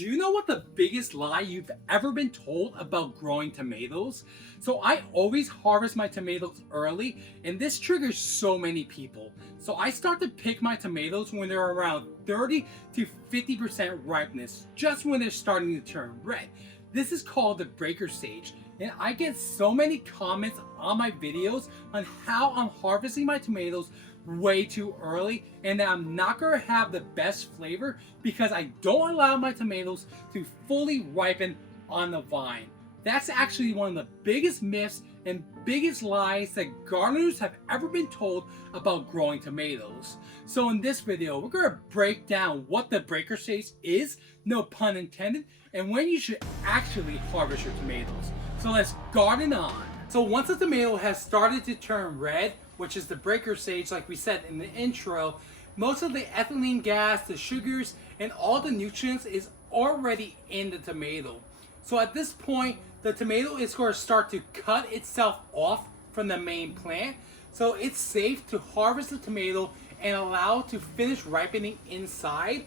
Do you know what the biggest lie you've ever been told about growing tomatoes? So I always harvest my tomatoes early, and this triggers so many people. So I start to pick my tomatoes when they're around 30 to 50% ripeness, just when they're starting to turn red. This is called the breaker stage, and I get so many comments on my videos on how I'm harvesting my tomatoes way too early and that I'm not going to have the best flavor because I don't allow my tomatoes to fully ripen on the vine. That's actually one of the biggest myths and biggest lies that gardeners have ever been told about growing tomatoes. So in this video, we're going to break down what the breaker stage is, no pun intended, and when you should actually harvest your tomatoes. So let's garden on. So once the tomato has started to turn red, which is the breaker stage like we said in the intro, most of the ethylene gas, the sugars, and all the nutrients is already in the tomato. So at this point, the tomato is going to start to cut itself off from the main plant. So it's safe to harvest the tomato and allow it to finish ripening inside.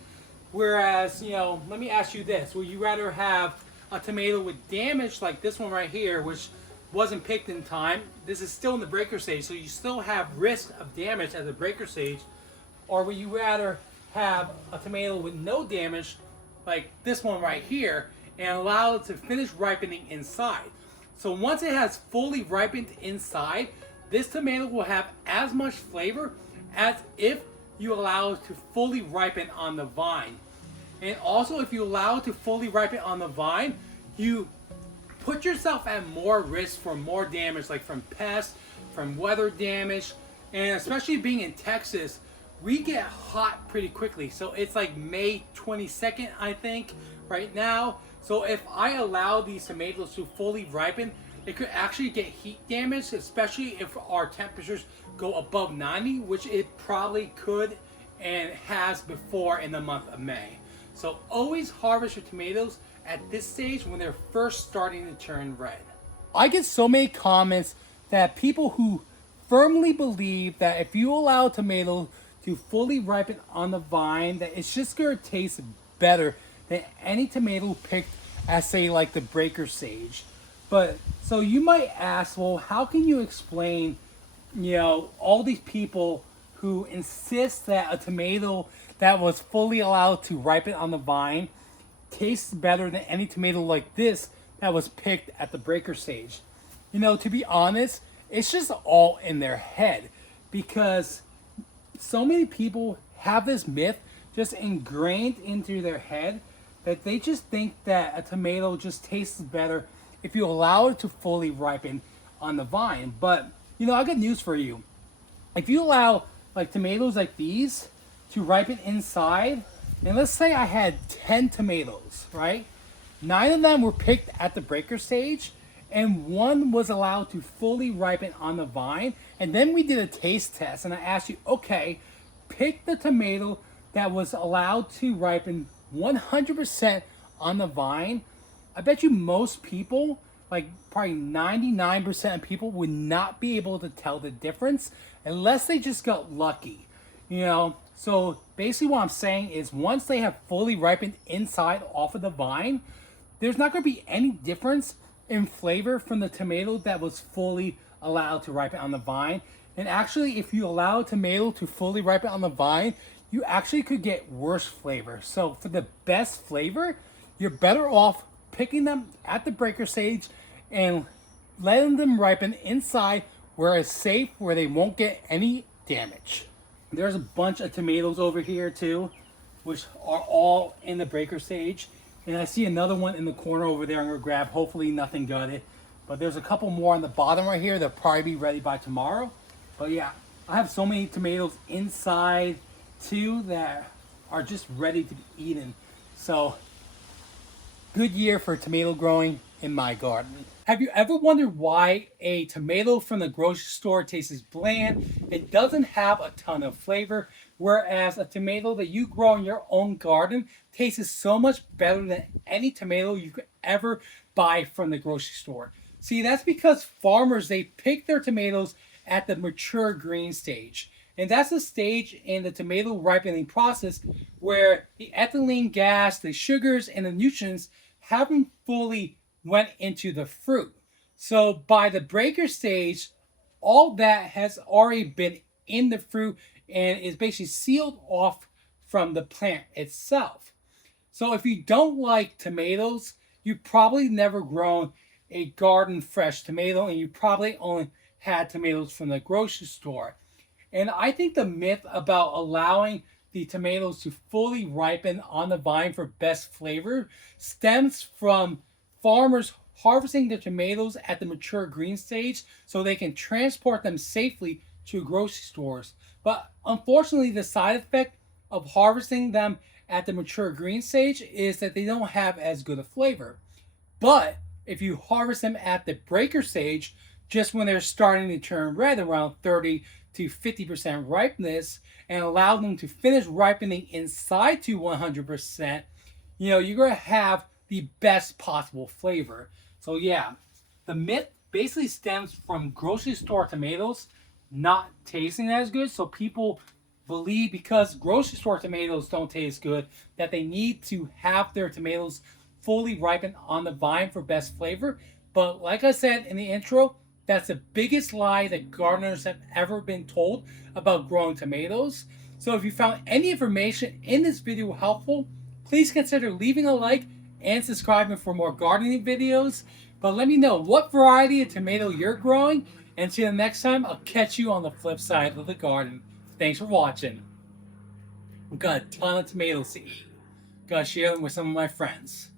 Whereas, let me ask you this. Would you rather have a tomato with damage like this one right here, which wasn't picked in time? This is still in the breaker stage, so you still have risk of damage at the breaker stage. Or would you rather have a tomato with no damage like this one right here and allow it to finish ripening inside? So once it has fully ripened inside, this tomato will have as much flavor as if you allow it to fully ripen on the vine. And also, if you allow it to fully ripen on the vine, you put yourself at more risk for more damage, like from pests, from weather damage, and especially being in Texas, we get hot pretty quickly. So it's like May 22nd, I think, right now. So if I allow these tomatoes to fully ripen, it could actually get heat damage, especially if our temperatures go above 90, which it probably could and has before in the month of May. So always harvest your tomatoes at this stage when they're first starting to turn red. I get so many comments that people who firmly believe that if you allow tomato to fully ripen on the vine, that it's just going to taste better than any tomato picked at, say, like the breaker stage. But so you might ask, well, how can you explain, all these people who insist that a tomato that was fully allowed to ripen on the vine tastes better than any tomato like this that was picked at the breaker stage? To be honest, it's just all in their head, because so many people have this myth just ingrained into their head that they just think that a tomato just tastes better if you allow it to fully ripen on the vine. But I got news for you. If you allow like tomatoes like these to ripen inside, and let's say I had 10 tomatoes, right? 9 of them were picked at the breaker stage, and 1 was allowed to fully ripen on the vine. And then we did a taste test, and I asked you, okay, pick the tomato that was allowed to ripen 100% on the vine. I bet you most people, like probably 99% of people, would not be able to tell the difference unless they just got lucky. So basically what I'm saying is, once they have fully ripened inside off of the vine, there's not going to be any difference in flavor from the tomato that was fully allowed to ripen on the vine. And actually, if you allow a tomato to fully ripen on the vine, you actually could get worse flavor. So for the best flavor, you're better off picking them at the breaker stage and letting them ripen inside where it's safe, where they won't get any damage. There's a bunch of tomatoes over here too, which are all in the breaker stage. And I see another one in the corner over there I'm gonna grab. Hopefully nothing got it. But there's a couple more on the bottom right here. They'll probably be ready by tomorrow. But yeah, I have so many tomatoes inside too that are just ready to be eaten. So good year for tomato growing in my garden. Have you ever wondered why a tomato from the grocery store tastes bland and doesn't have a ton of flavor, whereas a tomato that you grow in your own garden tastes so much better than any tomato you could ever buy from the grocery store? See, that's because farmers, they pick their tomatoes at the mature green stage. And that's the stage in the tomato ripening process where the ethylene gas, the sugars, and the nutrients haven't fully went into the fruit. So by the breaker stage, all that has already been in the fruit and is basically sealed off from the plant itself. So if you don't like tomatoes, you probably never grown a garden fresh tomato and you probably only had tomatoes from the grocery store. And I think the myth about allowing the tomatoes to fully ripen on the vine for best flavor stems from farmers harvesting their tomatoes at the mature green stage so they can transport them safely to grocery stores. But unfortunately, the side effect of harvesting them at the mature green stage is that they don't have as good a flavor. But if you harvest them at the breaker stage, just when they're starting to turn red, around 30 to 50% ripeness, and allow them to finish ripening inside to 100%, you're going to have the best possible flavor. So yeah, the myth basically stems from grocery store tomatoes not tasting as good. So people believe because grocery store tomatoes don't taste good that they need to have their tomatoes fully ripened on the vine for best flavor. But like I said in the intro, that's the biggest lie that gardeners have ever been told about growing tomatoes. So if you found any information in this video helpful, please consider leaving a like and subscribing for more gardening videos. But let me know what variety of tomato you're growing. And until the next time, I'll catch you on the flip side of the garden. Thanks for watching. I've got a ton of tomatoes to eat. Gotta share them with some of my friends.